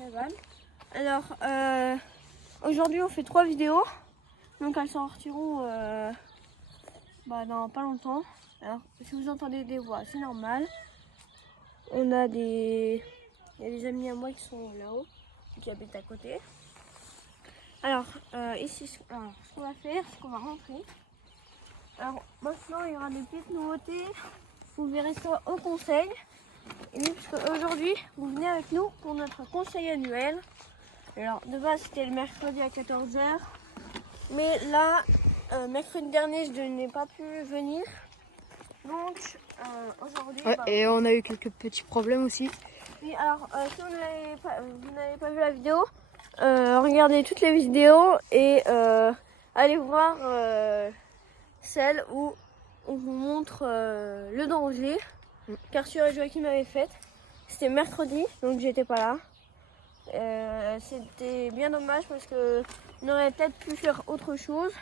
Evan. Alors, aujourd'hui on fait 3 vidéos, donc elles sortiront dans pas longtemps. Alors, si vous entendez des voix, c'est normal. On a il y a des amis à moi qui sont là-haut, qui habitent à côté. Alors, ici, ce qu'on va faire, c'est qu'on va rentrer. Alors, maintenant, il y aura des petites nouveautés. Vous verrez ça au conseil. Et oui, parce qu'aujourd'hui, vous venez avec nous pour notre conseil annuel. Alors, de base, c'était le mercredi à 14 h. Mais là, mercredi dernier, je n'ai pas pu venir. Donc, aujourd'hui... Ouais, et on a eu quelques petits problèmes aussi. Oui, alors, si vous n'avez pas vu la vidéo, regardez toutes les vidéos et allez voir celle où on vous montre le danger qu'Arthur et Joachim avaient fait. C'était mercredi, donc j'étais pas là. C'était bien dommage parce que on aurait peut-être pu faire autre chose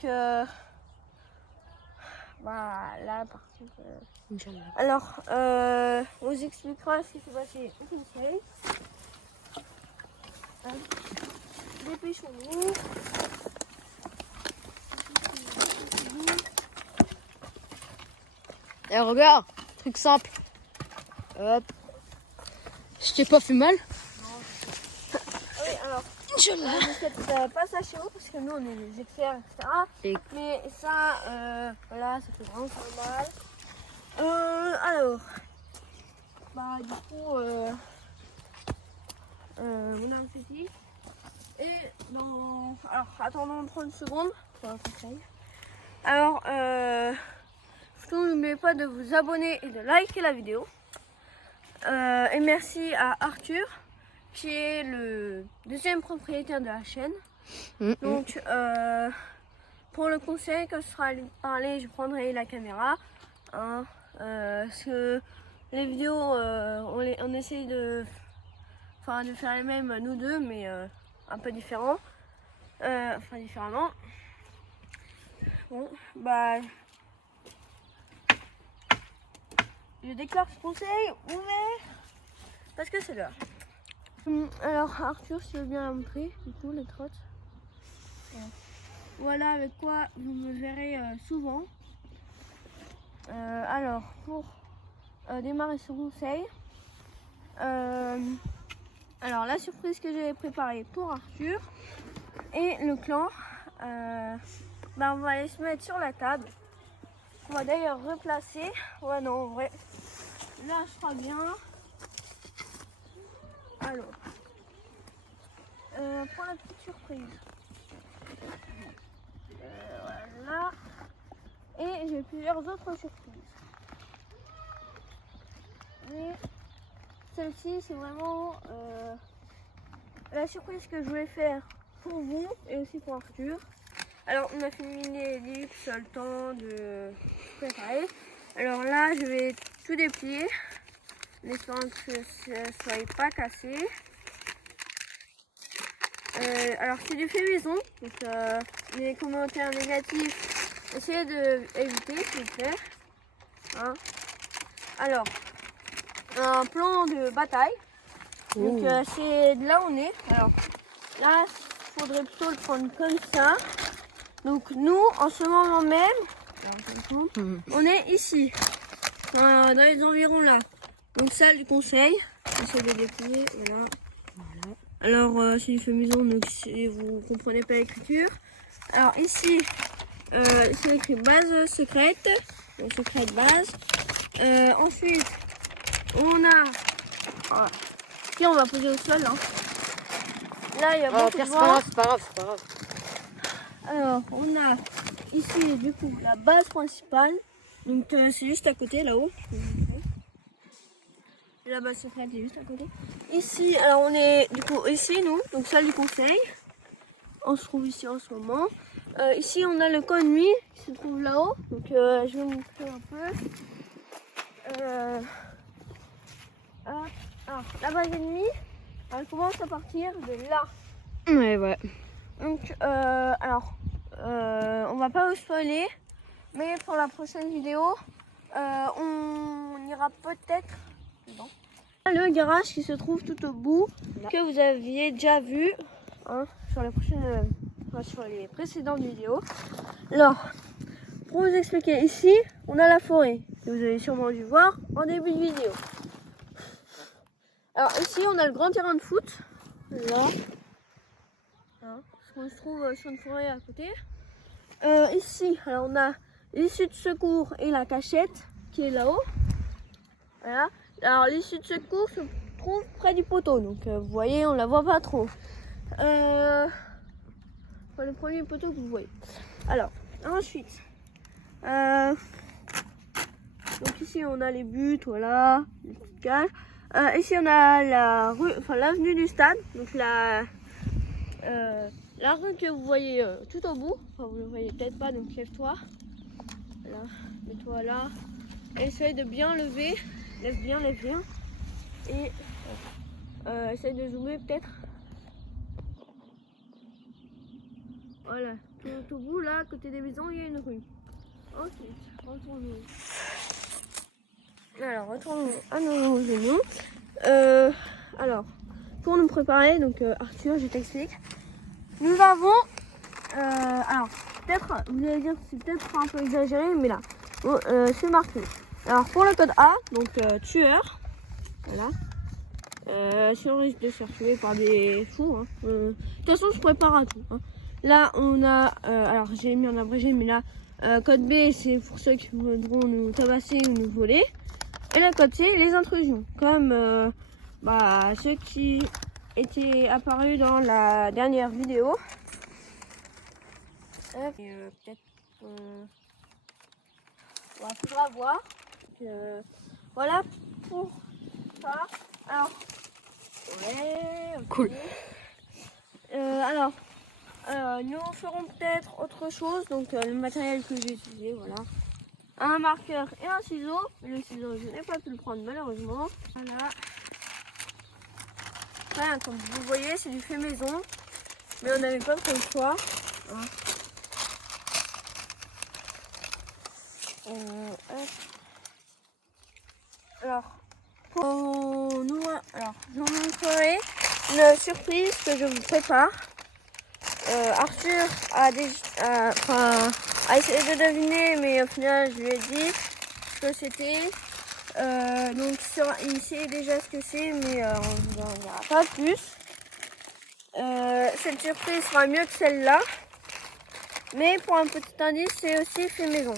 que là par contre. Alors on vous expliquera ce qui s'est passé au conseil. Dépêchons-nous. Et regarde, truc simple. Hop. Je t'ai pas fait mal? Oui, alors, ne faites pas ça chez vous parce que nous on est des experts, etc. Mais ça, voilà, ça fait vraiment pas mal. Alors, du coup, on a un petit. Et alors, attendons 30 secondes pour un conseil. Alors, surtout n'oubliez pas de vous abonner et de liker la vidéo. Et merci à Arthur, qui est le deuxième propriétaire de la chaîne. Donc, pour le conseil, quand ce sera à lui parler, je prendrai la caméra. Parce que les vidéos, on essaye de faire les mêmes, nous deux, mais un peu différemment. Bon, je déclare ce conseil ouvert parce que c'est l'heure. Alors Arthur, si tu veux bien la montrer, du coup, les trottes. Voilà avec quoi vous me verrez souvent. Alors, pour démarrer ce conseil, alors la surprise que j'ai préparée pour Arthur et le clan, on va aller se mettre sur la table. On va d'ailleurs replacer. Ouais, non, en vrai, là je crois bien. Alors, pour la petite surprise, voilà. Et j'ai plusieurs autres surprises. Mais celle-ci, c'est vraiment la surprise que je voulais faire pour vous et aussi pour Arthur. Alors, on a fini les le temps de préparer. Alors là, je vais tout déplier, en espérant que ça ne soit pas cassé. Alors, c'est du fait maison, donc les commentaires négatifs, essayez d'éviter, s'il vous plaît. Hein. Alors, un plan de bataille. Donc, c'est de là où on est. Alors, là, il faudrait plutôt le prendre comme ça. Donc nous, en ce moment même, on est ici, dans les environs là. Donc salle du conseil, j'essaie de déplier, voilà. Alors c'est du fait maison, donc si vous comprenez pas l'écriture. Alors ici, c'est écrit base secrète, donc secrète base. Ensuite, on a, ici on va poser au sol. Hein. Là il y a beaucoup de vent. C'est pas grave. Alors, on a ici du coup la base principale, donc c'est juste à côté là-haut. La base secrète est juste à côté. Ici, alors on est du coup ici nous, donc salle du conseil. On se trouve ici en ce moment. Ici on a le camp de nuit qui se trouve là-haut, donc je vais vous montrer un peu. Alors la base ennemie, elle commence à partir de là. Ouais. Donc, on va pas vous spoiler, mais pour la prochaine vidéo, on ira peut-être Le garage qui se trouve tout au bout, que vous aviez déjà vu hein, sur les précédentes vidéos. Alors, pour vous expliquer, ici, on a la forêt, que vous avez sûrement dû voir en début de vidéo. Alors ici, on a le grand terrain de foot, là, hein, on se trouve sur une forêt à côté. Ici, alors on a l'issue de secours et la cachette qui est là-haut. Voilà. Alors l'issue de secours se trouve près du poteau, donc vous voyez, on la voit pas trop. Le premier poteau que vous voyez. Alors, ensuite, donc ici on a les buts, voilà, les petites cages. Ici on a la rue, enfin l'avenue du stade, donc la rue que vous voyez tout au bout. Enfin vous ne le voyez peut-être pas, donc lève-toi. Voilà, mets-toi là. Essaye de bien lever, lève bien. Et essaye de zoomer peut-être. Voilà, tout au bout là, à côté des maisons, il y a une rue. Ensuite, retournons. Alors, retournons à nos genoux. Alors, pour nous préparer, donc Arthur, je t'explique. Nous avons, alors, peut-être, vous allez dire que c'est peut-être un peu exagéré, mais là, bon, c'est marqué. Alors, pour le code A, donc tueur, voilà. Si on risque de se faire tuer par des fous, hein. De toute façon, je prépare à tout. Hein. Là, on a, alors j'ai mis en abrégé, mais là, code B, c'est pour ceux qui voudront nous tabasser ou nous voler. Et le code C, les intrusions, comme ceux qui étaient apparus dans la dernière vidéo. Peut-être, faudra voir. Voilà pour ça. Alors, ouais, okay. Cool. Alors, nous ferons peut-être autre chose. Donc, le matériel que j'ai utilisé, voilà. Un marqueur et un ciseau. Mais le ciseau, je n'ai pas pu le prendre malheureusement. Voilà. Enfin, comme vous voyez, c'est du fait maison. Mais on n'avait pas trop le choix. Hein. Alors, je vous montrerai une surprise que je vous prépare. Arthur a essayé de deviner, mais au final, je lui ai dit ce que c'était. Donc, il sait déjà ce que c'est, mais on ne vous en dira pas plus. Cette surprise sera mieux que celle-là. Mais pour un petit indice, c'est aussi fait maison.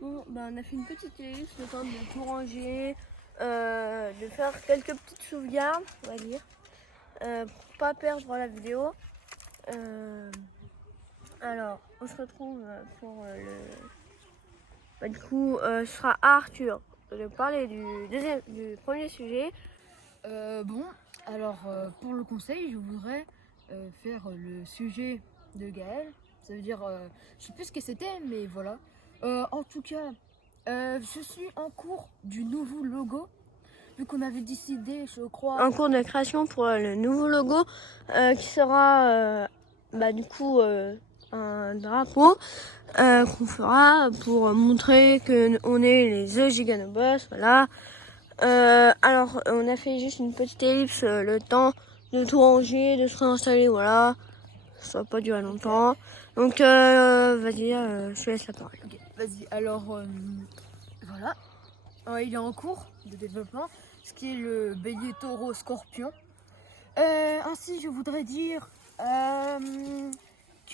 Bon, on a fait une petite ellipse, le temps de tout ranger, de faire quelques petites sauvegardes, on va dire, pour pas perdre la vidéo. Alors, on se retrouve pour du coup, ce sera à Arthur de parler du premier sujet. Bon, alors pour le conseil, je voudrais faire le sujet de Gaël. Ça veut dire, je sais plus ce que c'était, mais voilà. En tout cas, je suis en cours du nouveau logo. Vu qu'on avait décidé, je crois. En cours de création pour le nouveau logo qui sera du coup un drapeau qu'on fera pour montrer qu'on est les The Giganobos. Voilà. Alors, on a fait juste une petite ellipse, le temps de tout ranger, de se réinstaller, voilà. Ça va pas durer longtemps. Donc, vas-y, je te laisse la parole. Okay, vas-y, alors voilà. Il est en cours de développement, ce qui est le bélier taureau scorpion. Ainsi, je voudrais dire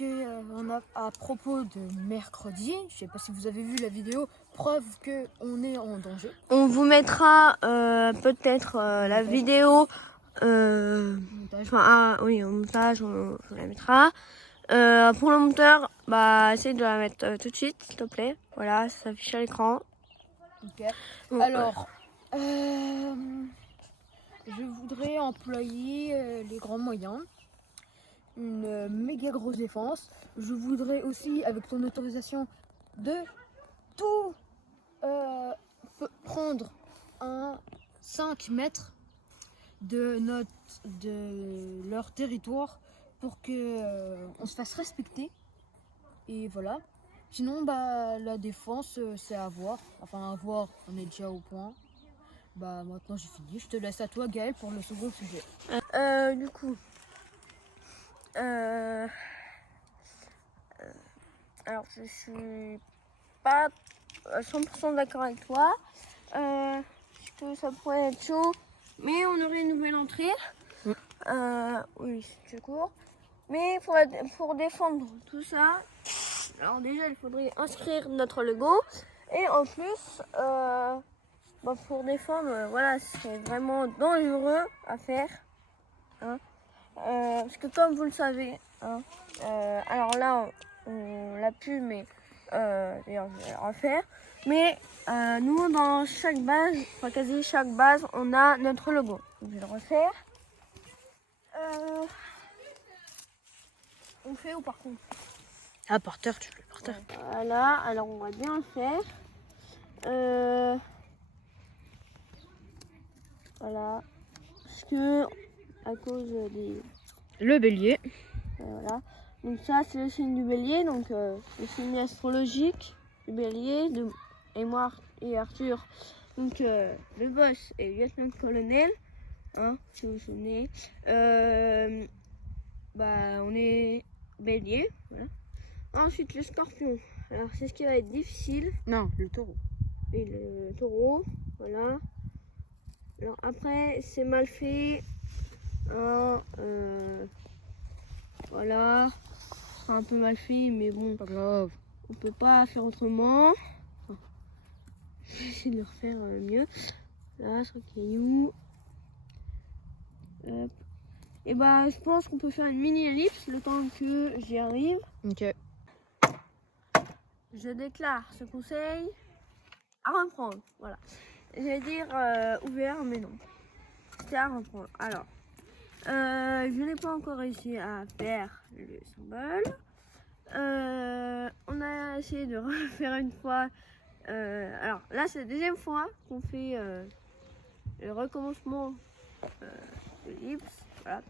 on a à propos de mercredi, je sais pas si vous avez vu la vidéo, preuve qu'on est en danger. On vous mettra peut-être la vidéo oui, au montage, on la mettra. Pour le monteur, essaye de la mettre tout de suite, s'il te plaît. Voilà, ça s'affiche à l'écran. Ok. Bon, alors, je voudrais employer les grands moyens. Une méga grosse défense. Je voudrais aussi, avec ton autorisation, de tout prendre un 5 mètres de leur territoire pour que on se fasse respecter. Et voilà. Sinon, la défense, c'est à voir. Enfin, à voir, on est déjà au point. Bah maintenant j'ai fini. Je te laisse à toi Gaël pour le second sujet. Du coup, alors je suis pas à 100% d'accord avec toi. Parce que ça pourrait être chaud, mais on aurait une nouvelle entrée. Oui, c'est court. Mais pour défendre tout ça, alors déjà il faudrait inscrire notre logo. Et en plus, pour défendre, voilà, c'est vraiment dangereux à faire. Hein. Parce que comme vous le savez, hein, alors là on l'a pu, mais d'ailleurs je vais le refaire. Mais nous dans chaque base, enfin quasi chaque base, on a notre logo. Donc, je vais le refaire. On fait ou par contre? Ah par terre, tu le fais par terre. Voilà, alors on va bien le faire. Voilà, parce que à cause des... Le bélier. Voilà, donc ça c'est le signe du bélier, donc le signe astrologique du bélier, et moi et Arthur, donc le boss et le lieutenant-colonel, hein, si vous vous souvenez, on est bélier, voilà. Ensuite le scorpion, alors c'est ce qui va être difficile. Non, le taureau. Et le taureau, voilà. Alors après, c'est mal fait. Hein, voilà. C'est un peu mal fait, mais bon, Pas grave. on peut pas faire autrement. Enfin, je vais essayer de le refaire mieux. Là, sur le caillou. Hop. Et bah, je pense qu'on peut faire une mini ellipse le temps que j'y arrive. Ok. Je déclare ce conseil à reprendre. Voilà. J'allais dire ouvert, mais non. C'était à reprendre. Alors, je n'ai pas encore réussi à faire le symbole. On a essayé de refaire une fois. Alors là, c'est la deuxième fois qu'on fait le recommencement de l'ellipse. Voilà.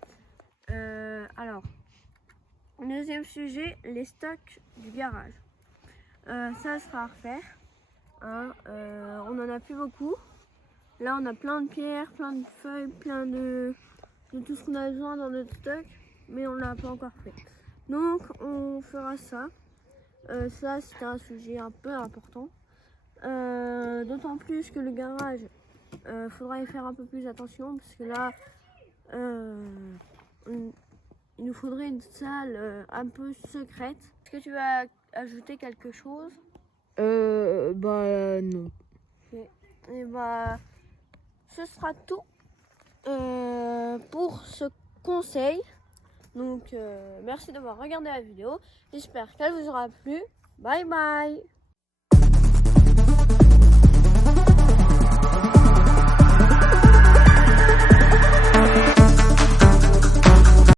Alors, deuxième sujet, les stocks du garage. Ça sera à refaire. Hein, on en a plus beaucoup. Là, on a plein de pierres, plein de feuilles, plein de tout ce qu'on a besoin dans notre stock, mais on l'a pas encore fait. Donc, on fera ça. Ça, c'était un sujet un peu important. D'autant plus que le garage, faudra y faire un peu plus attention, parce que là, il nous faudrait une salle un peu secrète. Est-ce que tu vas ajouter quelque chose? Bah non. Et bah, ce sera tout pour ce conseil. Donc, merci d'avoir regardé la vidéo. J'espère qu'elle vous aura plu. Bye bye!